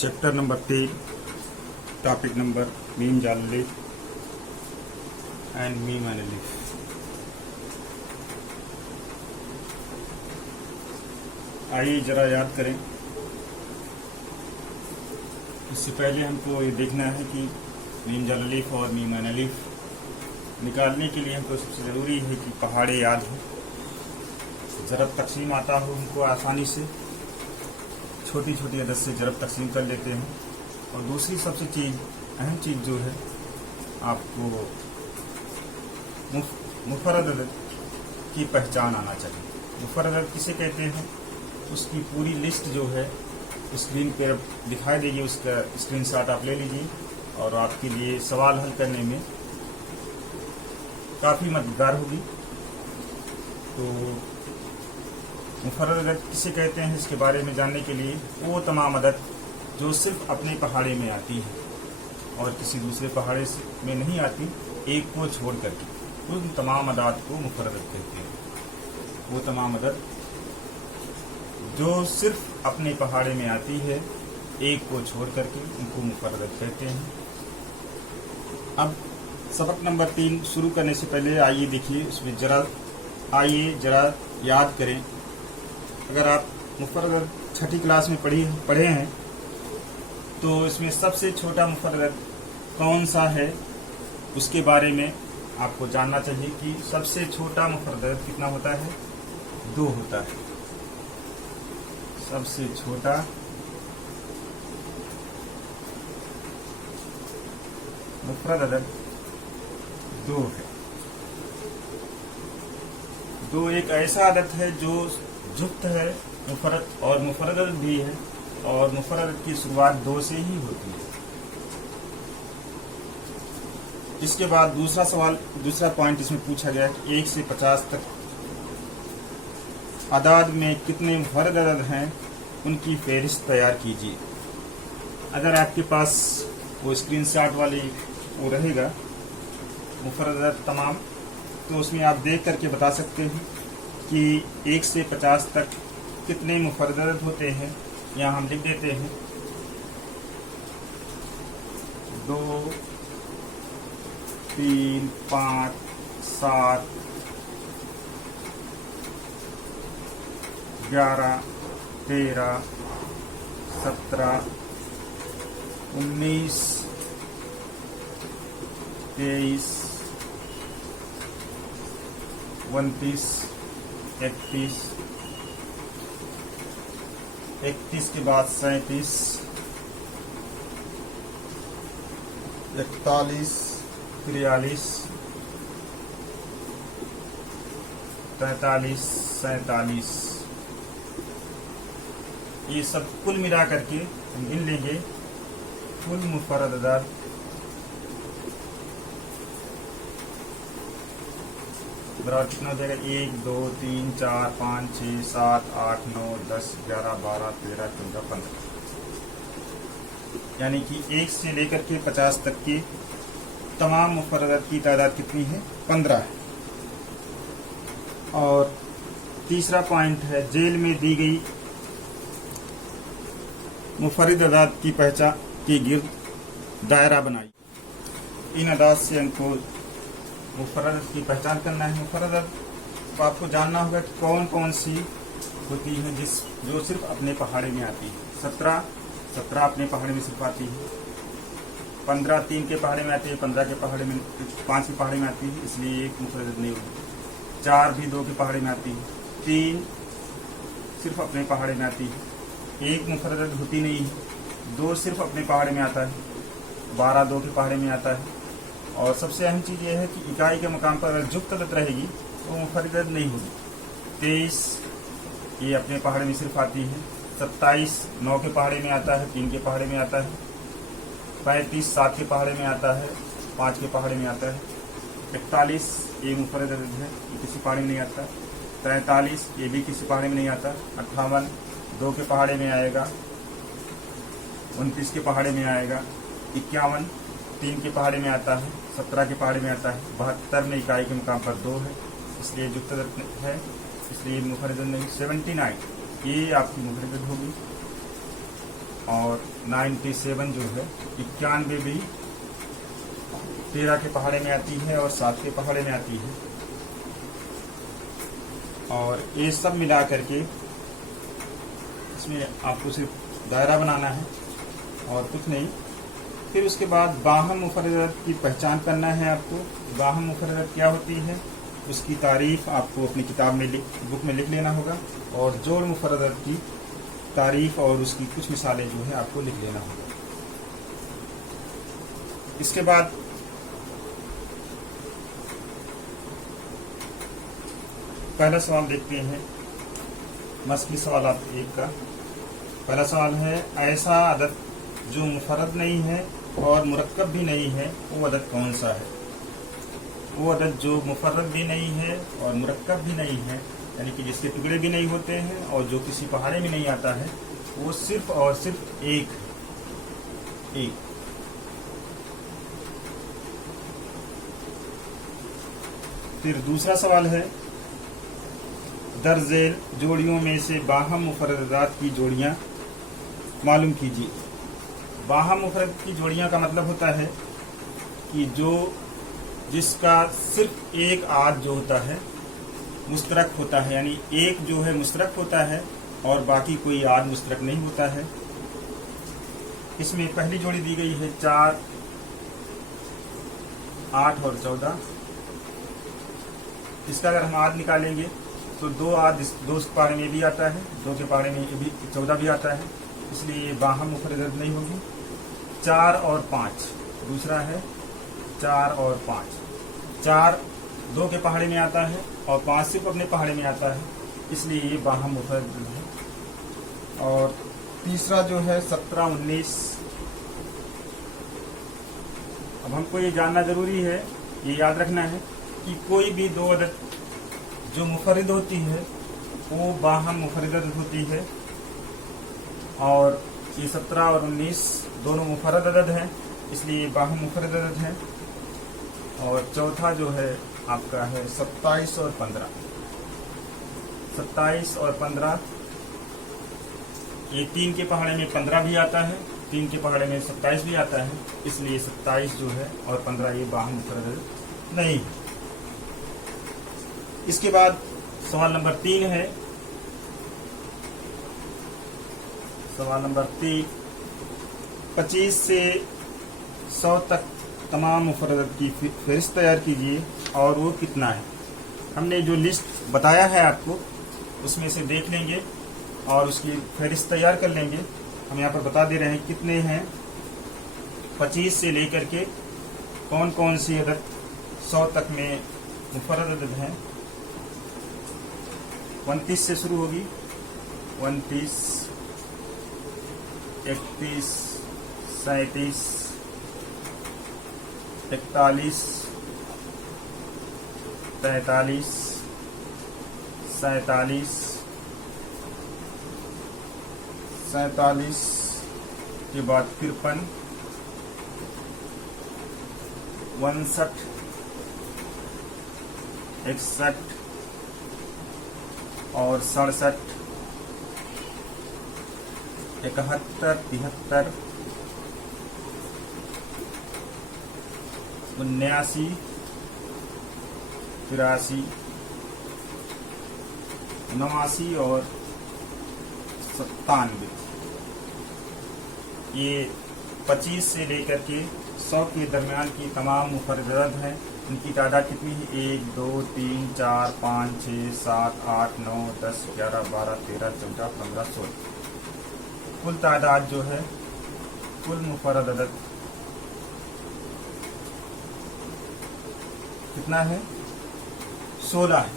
Chapter number 3, topic number meme जाल अलिफ and meme N अलिफ। आइए जरा याद करें। इससे पहले हमको ये देखना है कि मीम जाल अलिफ और मीम एन अलिफ निकालने के लिए हमको सबसे ज़रूरी है कि पहाड़े याद हो, ज़रब तकसीम आता हो, हमको आसानी से छोटी छोटी अदद से ज़रब तकसीम कर लेते हैं। और दूसरी सबसे अहम चीज़ जो है, आपको मुफरद अदद की पहचान आना चाहिए। मुफरद अदद किसे कहते हैं, उसकी पूरी लिस्ट जो है स्क्रीन पर दिखाई देगी, उसका स्क्रीनशॉट आप ले लीजिए और आपके लिए सवाल हल करने में काफ़ी मददगार होगी। तो मुफरद अदद किसे कहते हैं, इसके बारे में जानने के लिए वो तमाम अदद जो सिर्फ अपने पहाड़े में आती है और किसी दूसरे पहाड़े में नहीं आती, एक को छोड़ करके, उन तमाम अदाद को मुफरद अदद कहते हैं। वो तमाम अदद जो सिर्फ अपने पहाड़े में आती है, एक को छोड़ करके, उनको मुफरद अदद कहते हैं। अब सबक नंबर 3 शुरू करने से पहले आइए देखिए, उसमें आइए जरा याद करें। अगर आप मुफरद अदद छठी क्लास में पढ़े हैं तो इसमें सबसे छोटा मुफरद अदद कौन सा है, उसके बारे में आपको जानना चाहिए कि सबसे छोटा मुफरद अदद कितना होता है, 2 होता है। सबसे छोटा मुफरद अदद 2 है। 2 एक ऐसा अदद है जो जुफ्त है मुफरद और मुफरद अदद भी है, और मुफरद अदद की शुरुआत 2 से ही होती है। इसके बाद दूसरा पॉइंट इसमें पूछा गया कि 1 से 50 तक अदाद में कितने मुफरद अदद हैं, उनकी फहरिस्त तैयार कीजिए। अगर आपके पास वो स्क्रीनशॉट वाली वो रहेगा मुफरद अदद तमाम, तो उसमें आप देख करके बता सकते हैं कि 1 से 50 तक कितने मुफरद अदद होते हैं। यहाँ हम लिख देते हैं 2, 3, 5, 7, 11, 13, 17, 19, 23, 29, 31, 31 के बाद 37, 41, 43, 43, 47, ये सब कुल मिला करके हम गिन लेंगे कुल मुफरद अदद। बराबर कितना हो जाएगा, 1, 2, 3, 4, 5, 6, 7, 8, 9, 10, 11, 12, 13, 14, 15, यानी कि 1 से लेकर के 50 तक की तमाम मुफरद अदद की तादाद कितनी है, 15 है। और तीसरा पॉइंट है, जेल में दी गई मुफरद अदाद की पहचान के गिर्द दायरा बनाई। इन अदाद से हमको मुफरद अदद की पहचान करना है। मुफरद अदद को आपको जानना होगा कि कौन कौन सी होती है जो सिर्फ अपने पहाड़े में आती है। 17 अपने पहाड़े में सिर्फ आती है। 15 3 के पहाड़े में आती है, 15 के पहाड़े में 5 के पहाड़े में आती है, इसलिए एक मुफरद अदद नहीं होगी। 4 भी 2 के पहाड़े में आती है। 3 सिर्फ अपने पहाड़े में आती है, 1 मुफरद अदद होती नहीं है। 2 सिर्फ अपने पहाड़े में आता है। 12 2 के पहाड़े में आता है। और सबसे अहम चीज़ यह है कि इकाई के मकाम पर अगर जुफ्त अदद रहेगी तो मुफरद अदद नहीं होगी। 23 ये अपने पहाड़े में सिर्फ आती है। 27 9 के पहाड़े में आता है, 3 के पहाड़े में आता है। 35 7 के पहाड़े में आता है, 5 के पहाड़े में आता है। 41 ये मुफरद अदद है, ये किसी पहाड़े में नहीं आता। 43 ये भी किसी पहाड़े में नहीं आता। 58 2 के पहाड़े में आएगा। 29 के पहाड़े में आएगा। 51 3 के पहाड़े में आता है। 17 के पहाड़े में आता है। 72 में इकाई के मुकाम पर 2 है, इसलिए जुफ्त अदद है, इसलिए मुफरद अदद नहीं। 79 ये आपकी मुफरद अदद होगी। और 97 जो है, 91 भी 13 के पहाड़े में आती है और 7 के पहाड़े में आती है। और ये सब मिला करके इसमें आपको सिर्फ दायरा बनाना है और कुछ नहीं। फिर उसके बाद बाहम मुफर्रदात की पहचान करना है आपको। बाहम मुफर्रदात क्या होती है उसकी तारीफ आपको अपनी किताब में बुक में लिख लेना होगा, और जोड़ मुफर्रदात की तारीफ और उसकी कुछ मिसालें जो है आपको लिख लेना होगा। इसके बाद पहला सवाल देखते हैं, मसली सवालात 1 का। पहला सवाल है, ऐसा अदद जो मुफर्रद नहीं है और मुरक्कब भी नहीं है वो अदद कौन सा है? वो अदद जो मुफर्रद भी नहीं है और मुरक्कब भी नहीं है, यानी कि जिसके टुकड़े भी नहीं होते हैं और जो किसी पहाड़े में नहीं आता है, वो सिर्फ और सिर्फ एक। फिर दूसरा सवाल है, दर्जेल जोड़ियों में से बाहम मुफर्रदात की जोड़ियां मालूम कीजिए। बाहम मुफर्रद की जोड़ियां का मतलब होता है कि जिसका सिर्फ एक आद जो होता है मुश्तरक होता है, यानी एक जो है मुश्तरक होता है और बाकी कोई आद मुश्तरक नहीं होता है। इसमें पहली जोड़ी दी गई है 4, 8 और 14। इसका अगर हम आद निकालेंगे तो 2 आद 2 के पहाड़े में भी आता है, 2 के पहाड़े में भी 14 भी आता है, इसलिए ये बाहम मुफर्रदात नहीं होगी। 4 और 5 दूसरा है, 4 और 5। 4 2 के पहाड़े में आता है और 5 सिर्फ अपने पहाड़े में आता है, इसलिए ये बाहम मुफर्रदात है। और तीसरा जो है 17, 19। अब हमको ये जानना जरूरी है, ये याद रखना है कि कोई भी 2 अदद जो मुफर्रद होती है वो बाहम मुफर्रदात होती है, और ये 17 और 19 दोनों मुफर्रद अदद हैं, इसलिए बाहम मुफर्रद अदद है। और चौथा जो है आपका है 27 और 15। 27 और 15 ये 3 के पहाड़े में 15 भी आता है, 3 के पहाड़े में 27 भी आता है, इसलिए 27 जो है और 15 ये बाहम मुफर्रद नहीं है। इसके बाद सवाल नंबर 3 है। सवाल नंबर 3, 25 से 100 तक तमाम मुफर्रदात की फहरिस्त तैयार कीजिए और वो कितना है। हमने जो लिस्ट बताया है आपको उसमें से देख लेंगे और उसकी फहरिस्त तैयार कर लेंगे। हम यहाँ पर बता दे रहे हैं कितने हैं। 25 से लेकर के कौन कौन सी अदद 100 तक में मुफर्रद अदद हैं। 29 से शुरू होगी, 29, 31, 37, 41, 43, 47, 47 के बाद 53, 59, 61 और 67, 71, 73, 79, 83, 89 और 97। ये 25 से लेकर के 100 के दरमियान की तमाम मुफर्रदात हैं। इनकी तादाद कितनी है? 1, 2, 3, 4, 5, 6, 7, 8, 9, 10, 11, 12, 13, 14, 15, 16। कुल तादाद जो है, कुल मुफर्रद अदद कितना है? 16 है।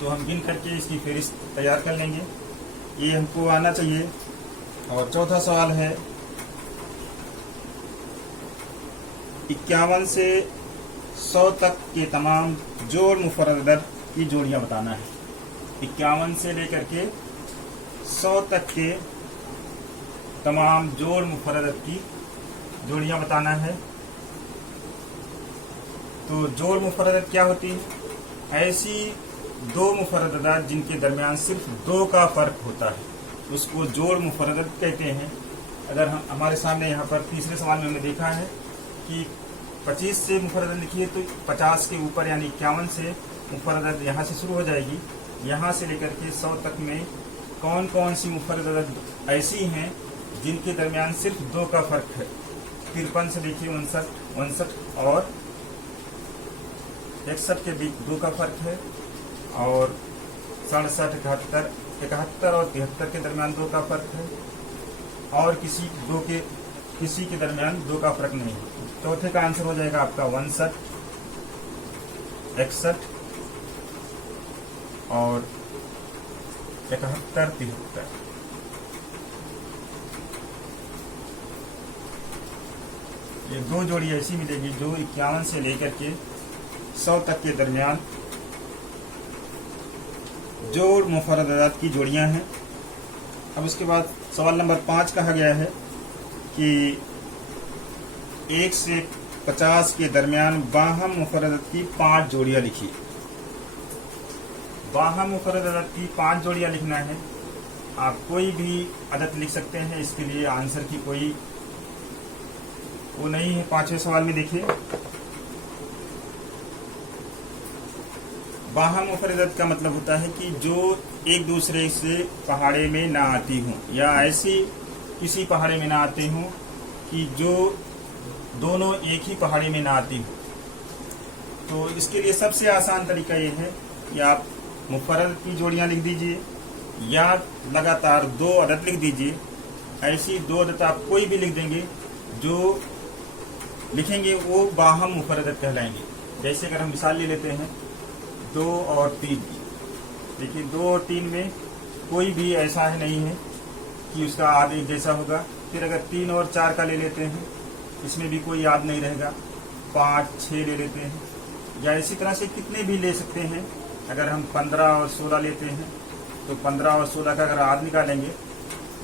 तो हम गिन करके इसकी फहरिस्त तैयार कर लेंगे, ये हमको आना चाहिए। और चौथा सवाल है, 51 से 100 तक के तमाम जोड़ मुफर्रद अदद की जोड़ियां बताना है। 51 से लेकर के 100 तक के तमाम जोड़ मुफर्रद अदद की जोड़ियां बताना है। तो जोड़ मुफर्रद अदद क्या होती है? ऐसी 2 मुफर्रद अदद जिनके दरमियान सिर्फ 2 का फर्क होता है। उसको जोड़ मुफर्रद अदद कहते हैं। अगर हम हमारे सामने यहाँ पर तीसरे सवाल में हमने देखा है कि 25 से मुफर्रद अदद लिखिए, तो 50 के ऊपर यानी 51 से मुफर्रद अदद यहाँ से शुरू हो जाएगी। यहाँ से लेकर के 100 तक में कौन कौन सी मुफर्रद अदद ऐसी हैं जिनके दरमियान सिर्फ 2 का फर्क है। 53 से देखिए 59 और 61 के बीच 2 का फर्क है, और 67, 71 और 73 के दरमियान 2 का फर्क है, और किसी के दरमियान 2 का फर्क नहीं है। चौथे का आंसर हो जाएगा आपका 59, 61 और 71, 73। ये 2 जोड़ी ऐसी मिलेगी जो 51 से लेकर के 100 तक के दरमियान जोड़ मुफर्रद अदद की जोड़ियां हैं। अब उसके बाद सवाल नंबर 5 कहा गया है कि 1 से 50 के दरमियान बाहम मुफर्रद अदद की 5 जोड़ियां लिखिए। बाहम मुफर्रद अदद की 5 जोड़ियां लिखना है। आप कोई भी अदद लिख सकते हैं, इसके लिए आंसर की कोई वो नहीं है। 5वें सवाल में देखिए, बाहम मुफर्रद अदद का मतलब होता है कि जो एक दूसरे से पहाड़े में ना आती हूँ, या ऐसी किसी पहाड़े में ना आती हूँ कि जो दोनों एक ही पहाड़ी में ना आती हूँ। तो इसके लिए सबसे आसान तरीका ये है कि आप मुफर्रद की जोड़ियां लिख दीजिए, या लगातार 2 अदद लिख दीजिए। ऐसी 2 अदद आप कोई भी लिख देंगे, जो लिखेंगे वो बाहम मुफर्रद अदद कहलाएंगे। जैसे अगर हम मिसाल ले लेते हैं 2 और 3, देखिए 2 और 3 में कोई भी ऐसा है नहीं है कि उसका आद एक जैसा होगा। फिर अगर 3 और 4 का ले लेते हैं, इसमें भी कोई याद नहीं रहेगा। 5, 6 ले लेते हैं, या इसी तरह से कितने भी ले सकते हैं। अगर हम 15 और 16 लेते हैं, तो 15 और 16 का अगर आद निकालेंगे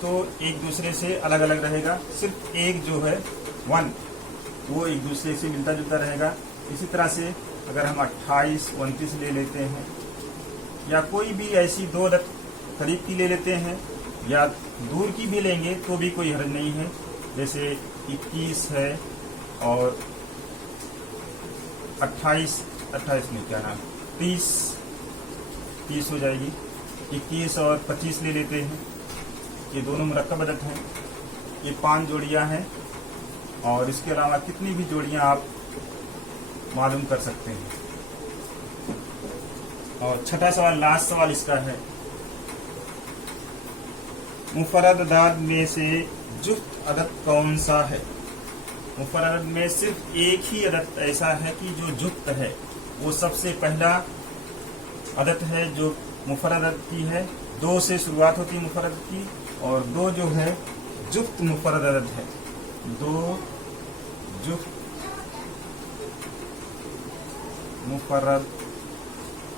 तो एक दूसरे से अलग अलग रहेगा। सिर्फ एक जो है 1 वो एक दूसरे से मिलता जुलता रहेगा। इसी तरह से अगर हम 28, 29 ले लेते हैं, या कोई भी ऐसी 2 अदद करीब की ले लेते हैं, या दूर की भी लेंगे तो भी कोई हर्ज नहीं है। जैसे 21 है और 28 नहीं, क्या नाम, 30 हो जाएगी। 21 और 25 ले लेते हैं, ये दोनों मुरक्कब अदद हैं। ये 5 जोड़ियां हैं, और इसके अलावा कितनी भी जोड़ियां आप मालूम कर सकते हैं। और छठा सवाल, लास्ट सवाल इसका है, मुफर्रद अदद में से जुफ्त अदद कौन सा है। मुफर्रद अदद में सिर्फ एक ही अदद ऐसा है कि जो जुफ्त है, वो सबसे पहला अदद है जो मुफर्रद अदद की है। 2 से शुरुआत होती है मुफर्रद की, और 2 जो है जुफ्त मुफर्रद अदद है। 2 जुफ्त मुफर्रद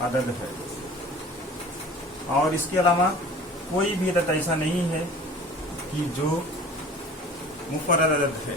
अदद है, और इसके अलावा कोई भी अदद ऐसा नहीं है कि जो मुफर्रद अदद है।